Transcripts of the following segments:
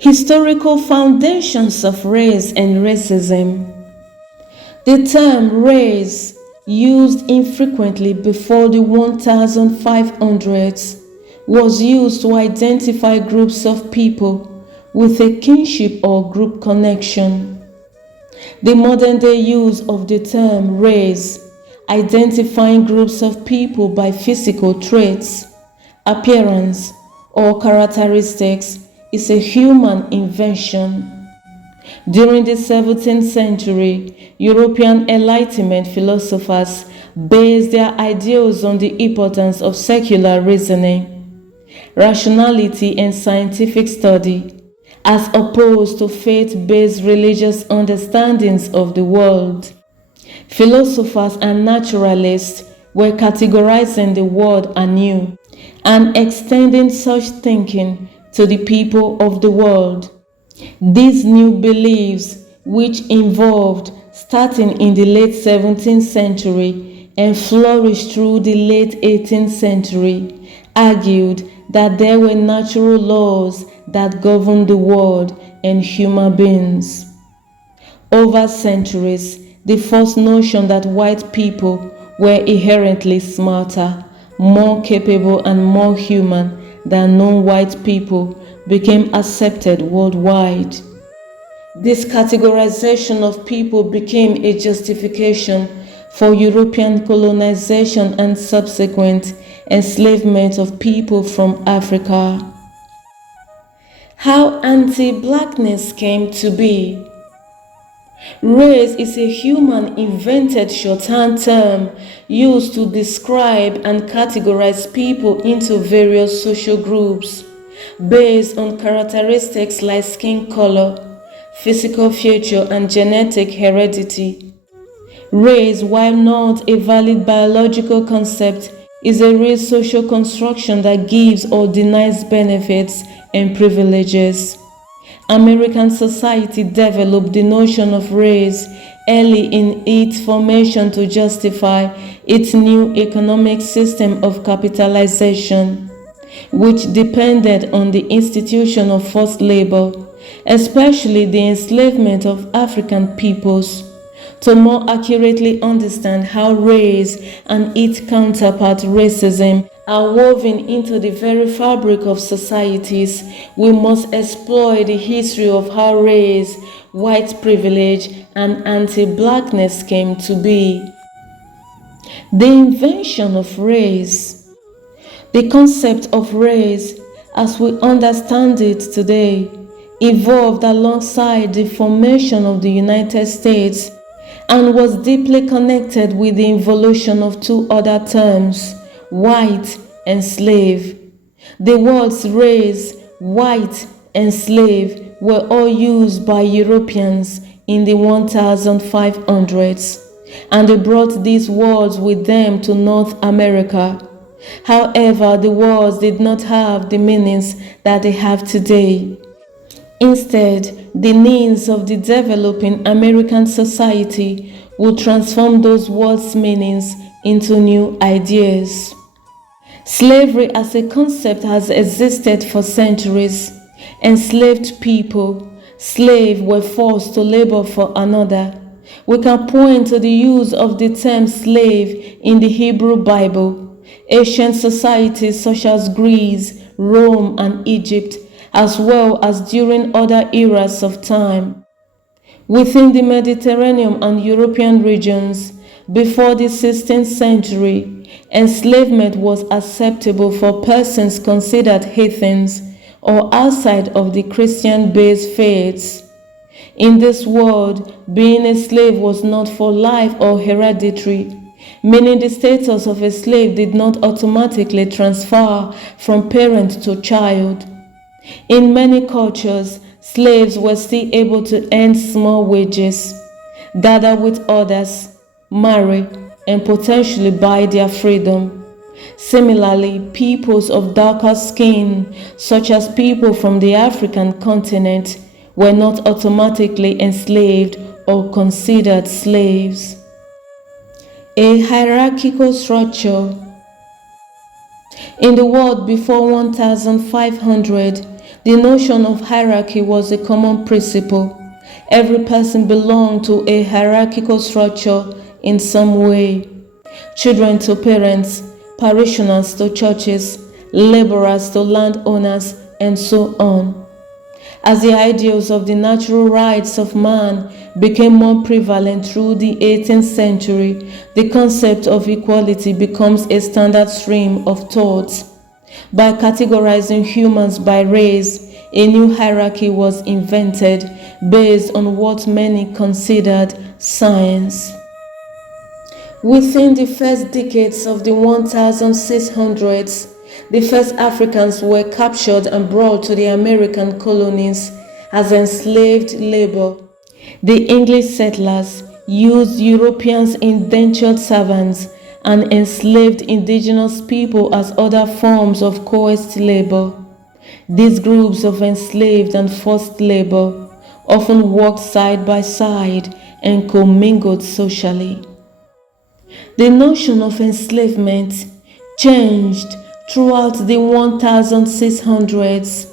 Historical foundations of race and racism. The term race, used infrequently before the 1500s, was used to identify groups of people with a kinship or group connection. The modern-day use of the term race, identifying groups of people by physical traits, appearance, or characteristics, is a human invention. During the 17th century, European Enlightenment philosophers based their ideals on the importance of secular reasoning, rationality, and scientific study, as opposed to faith-based religious understandings of the world. Philosophers and naturalists were categorizing the world anew and extending such thinking to the people of the world. These new beliefs, which evolved starting in the late 17th century and flourished through the late 18th century, argued that there were natural laws that governed the world and human beings. Over centuries, the false notion that white people were inherently smarter, more capable, and more human than non-white people became accepted worldwide. This categorization of people became a justification for European colonization and subsequent enslavement of people from Africa. How anti-blackness came to be. Race is a human-invented shorthand term used to describe and categorize people into various social groups based on characteristics like skin color, physical feature, and genetic heredity. Race, while not a valid biological concept, is a real social construction that gives or denies benefits and privileges. American society developed the notion of race early in its formation to justify its new economic system of capitalization, which depended on the institution of forced labor, especially the enslavement of African peoples. To more accurately understand how race and its counterpart racism are woven into the very fabric of societies, we must explore the history of how race, white privilege, and anti-blackness came to be. The invention of race. The concept of race, as we understand it today, evolved alongside the formation of the United States and was deeply connected with the evolution of two other terms, white and slave. The words race, white, and slave were all used by Europeans in the 1500s, and they brought these words with them to North America. However, the words did not have the meanings that they have today. Instead, the needs of the developing American society would transform those words' meanings into new ideas. Slavery as a concept has existed for centuries. Enslaved people, slaves, were forced to labor for another. We can point to the use of the term slave in the Hebrew Bible. Ancient societies such as Greece, Rome, and Egypt, as well as during other eras of time. Within the Mediterranean and European regions, before the 16th century, enslavement was acceptable for persons considered heathens or outside of the Christian-based faiths. In this world, being a slave was not for life or hereditary, meaning the status of a slave did not automatically transfer from parent to child. In many cultures, slaves were still able to earn small wages, gather with others, marry, and potentially buy their freedom. Similarly, peoples of darker skin, such as people from the African continent, were not automatically enslaved or considered slaves. A hierarchical structure. In the world before 1500, the notion of hierarchy was a common principle. Every person belonged to a hierarchical structure in some way. Children to parents, parishioners to churches, laborers to landowners, and so on. As the ideals of the natural rights of man became more prevalent through the 18th century, the concept of equality becomes a standard stream of thought. By categorizing humans by race, a new hierarchy was invented based on what many considered science. Within the first decades of the 1600s, the first Africans were captured and brought to the American colonies as enslaved labor. The English settlers used Europeans' indentured servants and enslaved indigenous people as other forms of coerced labor. These groups of enslaved and forced labor often worked side by side and commingled socially. The notion of enslavement changed throughout the 1600s.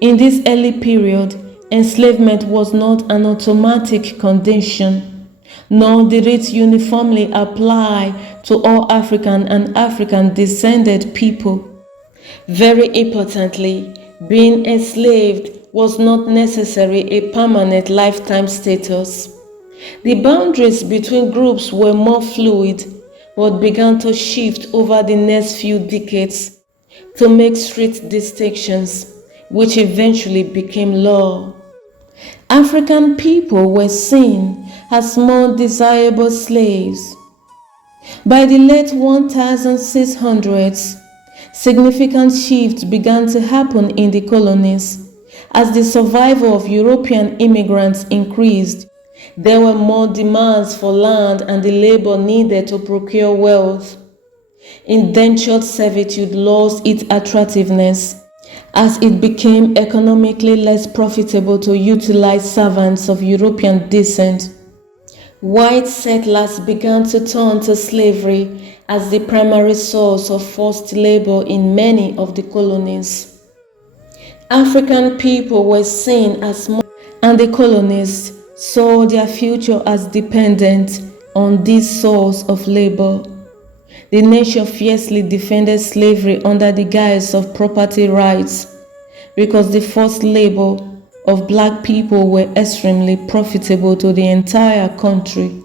In this early period, enslavement was not an automatic condition, nor did it uniformly apply to all African and African-descended people. Very importantly, being enslaved was not necessarily a permanent lifetime status. The boundaries between groups were more fluid, but began to shift over the next few decades to make strict distinctions, which eventually became law. African people were seen as more desirable slaves. By the late 1600s, significant shifts began to happen in the colonies. As the survival of European immigrants increased, there were more demands for land and the labor needed to procure wealth. Indentured servitude lost its attractiveness as it became economically less profitable to utilize servants of European descent. White settlers began to turn to slavery as the primary source of forced labor in many of the colonies. African people were seen as more, and the colonists saw their future as dependent on this source of labor. The nation fiercely defended slavery under the guise of property rights because the forced labor of black people were extremely profitable to the entire country.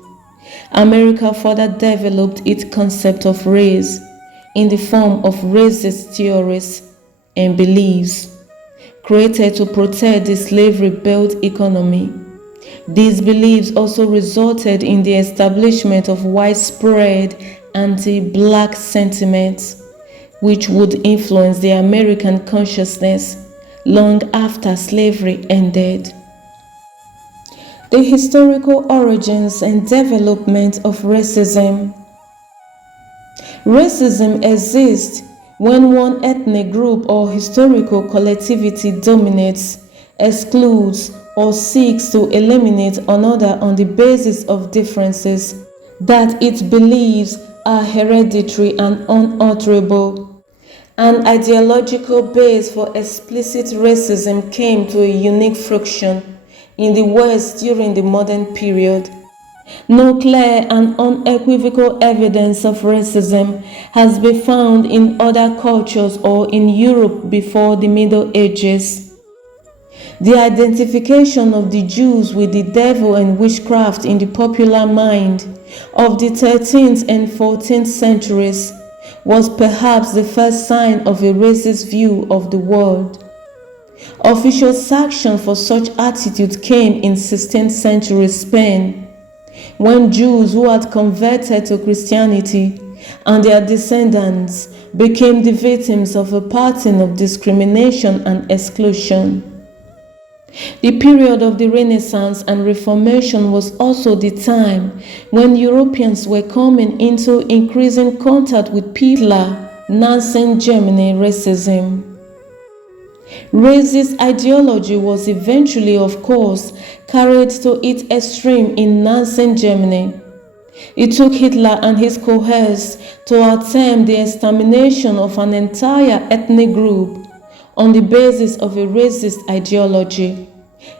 America further developed its concept of race in the form of racist theories and beliefs created to protect the slavery-built economy. These beliefs also resulted in the establishment of widespread anti-black sentiments, which would influence the American consciousness long after slavery ended. The historical origins and development of racism. Racism exists when one ethnic group or historical collectivity dominates, excludes, or seeks to eliminate another on the basis of differences that it believes are hereditary and unalterable. An ideological base for explicit racism came to a unique fruition in the West during the modern period. No clear and unequivocal evidence of racism has been found in other cultures or in Europe before the Middle Ages. The identification of the Jews with the devil and witchcraft in the popular mind of the 13th and 14th centuries was perhaps the first sign of a racist view of the world. Official sanction for such attitude came in 16th century Spain, when Jews who had converted to Christianity and their descendants became the victims of a pattern of discrimination and exclusion. The period of the Renaissance and Reformation was also the time when Europeans were coming into increasing contact with people Nazi Germany racism. Racist ideology was eventually, of course, carried to its extreme in Nazi Germany. It took Hitler and his cohorts to attempt the extermination of an entire ethnic group on the basis of a racist ideology.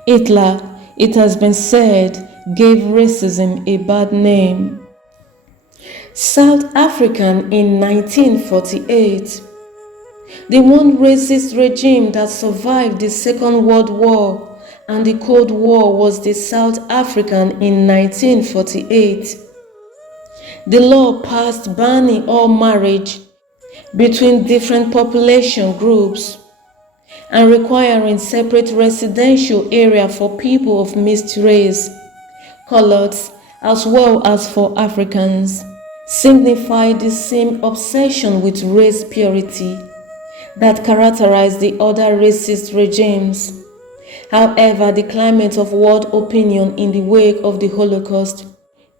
Hitler, it has been said, gave racism a bad name. South African in 1948. The one racist regime that survived the Second World War and the Cold War was the South African in 1948. The law passed banning all marriage between different population groups and requiring separate residential area for people of mixed race, colors, as well as for Africans, signified the same obsession with race purity that characterized the other racist regimes. However, the climate of world opinion in the wake of the Holocaust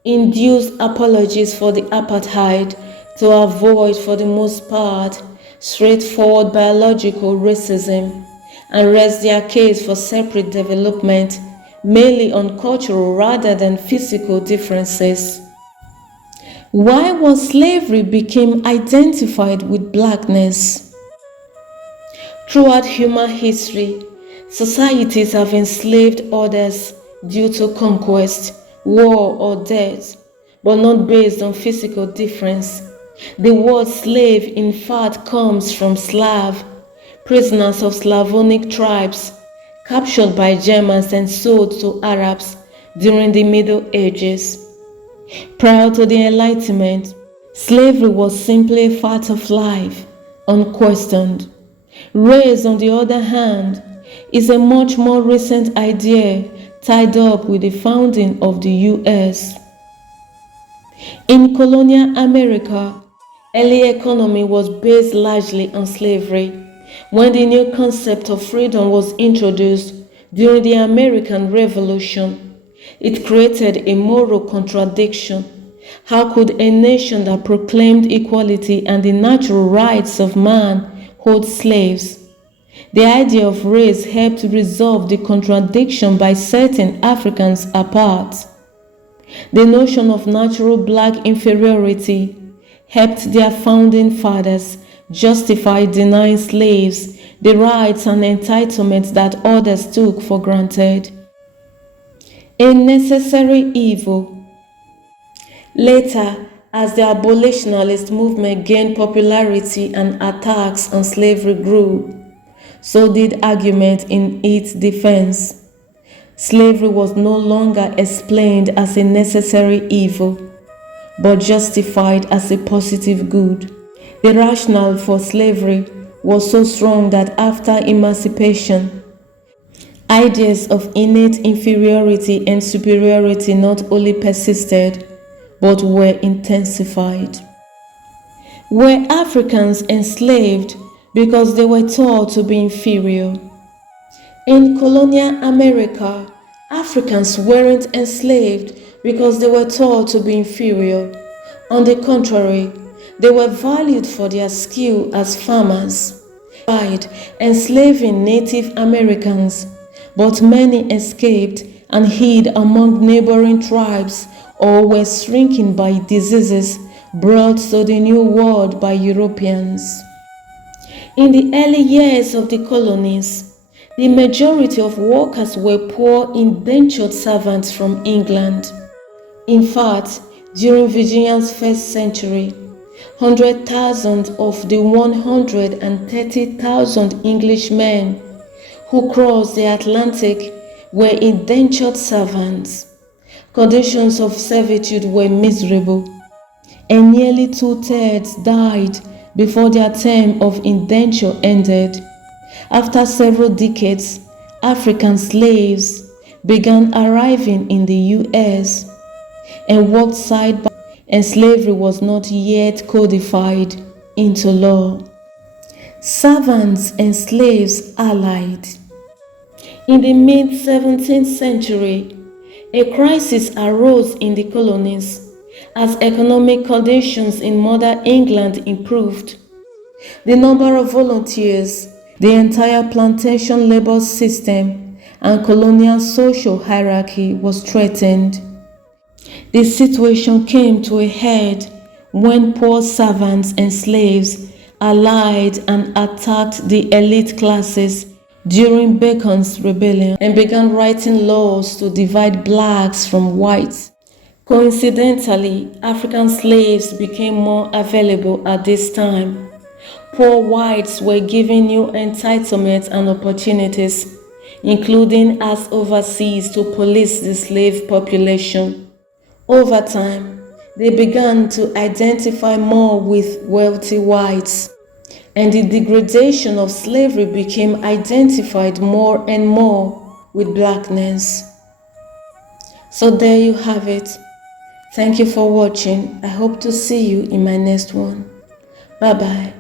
induced apologies for the apartheid to avoid, for the most part, straightforward biological racism and rest their case for separate development, mainly on cultural rather than physical differences. Why was slavery became identified with blackness? Throughout human history, societies have enslaved others due to conquest, war, or death, but not based on physical difference. The word slave in fact comes from Slav, prisoners of Slavonic tribes, captured by Germans and sold to Arabs during the Middle Ages. Prior to the Enlightenment, slavery was simply a fact of life, unquestioned. Race, on the other hand, is a much more recent idea tied up with the founding of the U.S. In colonial America, early economy was based largely on slavery. When the new concept of freedom was introduced during the American Revolution, it created a moral contradiction. How could a nation that proclaimed equality and the natural rights of man hold slaves? The idea of race helped to resolve the contradiction by setting Africans apart. The notion of natural black inferiority helped their founding fathers justify denying slaves the rights and entitlements that others took for granted. A necessary evil. Later, as the abolitionist movement gained popularity and attacks on slavery grew, so did argument in its defense. Slavery was no longer explained as a necessary evil, but justified as a positive good. The rationale for slavery was so strong that after emancipation, ideas of innate inferiority and superiority not only persisted, but were intensified. Were Africans enslaved because they were taught to be inferior? In colonial America, Africans weren't enslaved because they were taught to be inferior. On the contrary, they were valued for their skill as farmers, enslaving Native Americans, but many escaped and hid among neighboring tribes or were shrinking by diseases brought to the New World by Europeans. In the early years of the colonies, the majority of workers were poor indentured servants from England. In fact, during Virginia's first century, 100,000 of the 130,000 Englishmen who crossed the Atlantic were indentured servants. Conditions of servitude were miserable, and nearly 2/3 died before their term of indenture ended. After several decades, African slaves began arriving in the U.S. and worked side by side, and slavery was not yet codified into law. Servants and slaves allied. In the mid-17th century, a crisis arose in the colonies as economic conditions in Mother England improved. The number of volunteers, the entire plantation labor system, and colonial social hierarchy was threatened. The situation came to a head when poor servants and slaves allied and attacked the elite classes during Bacon's rebellion and began writing laws to divide blacks from whites. Coincidentally, African slaves became more available at this time. Poor whites were given new entitlements and opportunities, including as overseas to police the slave population. Over time, they began to identify more with wealthy whites, and the degradation of slavery became identified more and more with blackness. So there you have it. Thank you for watching. I hope to see you in my next one. Bye bye.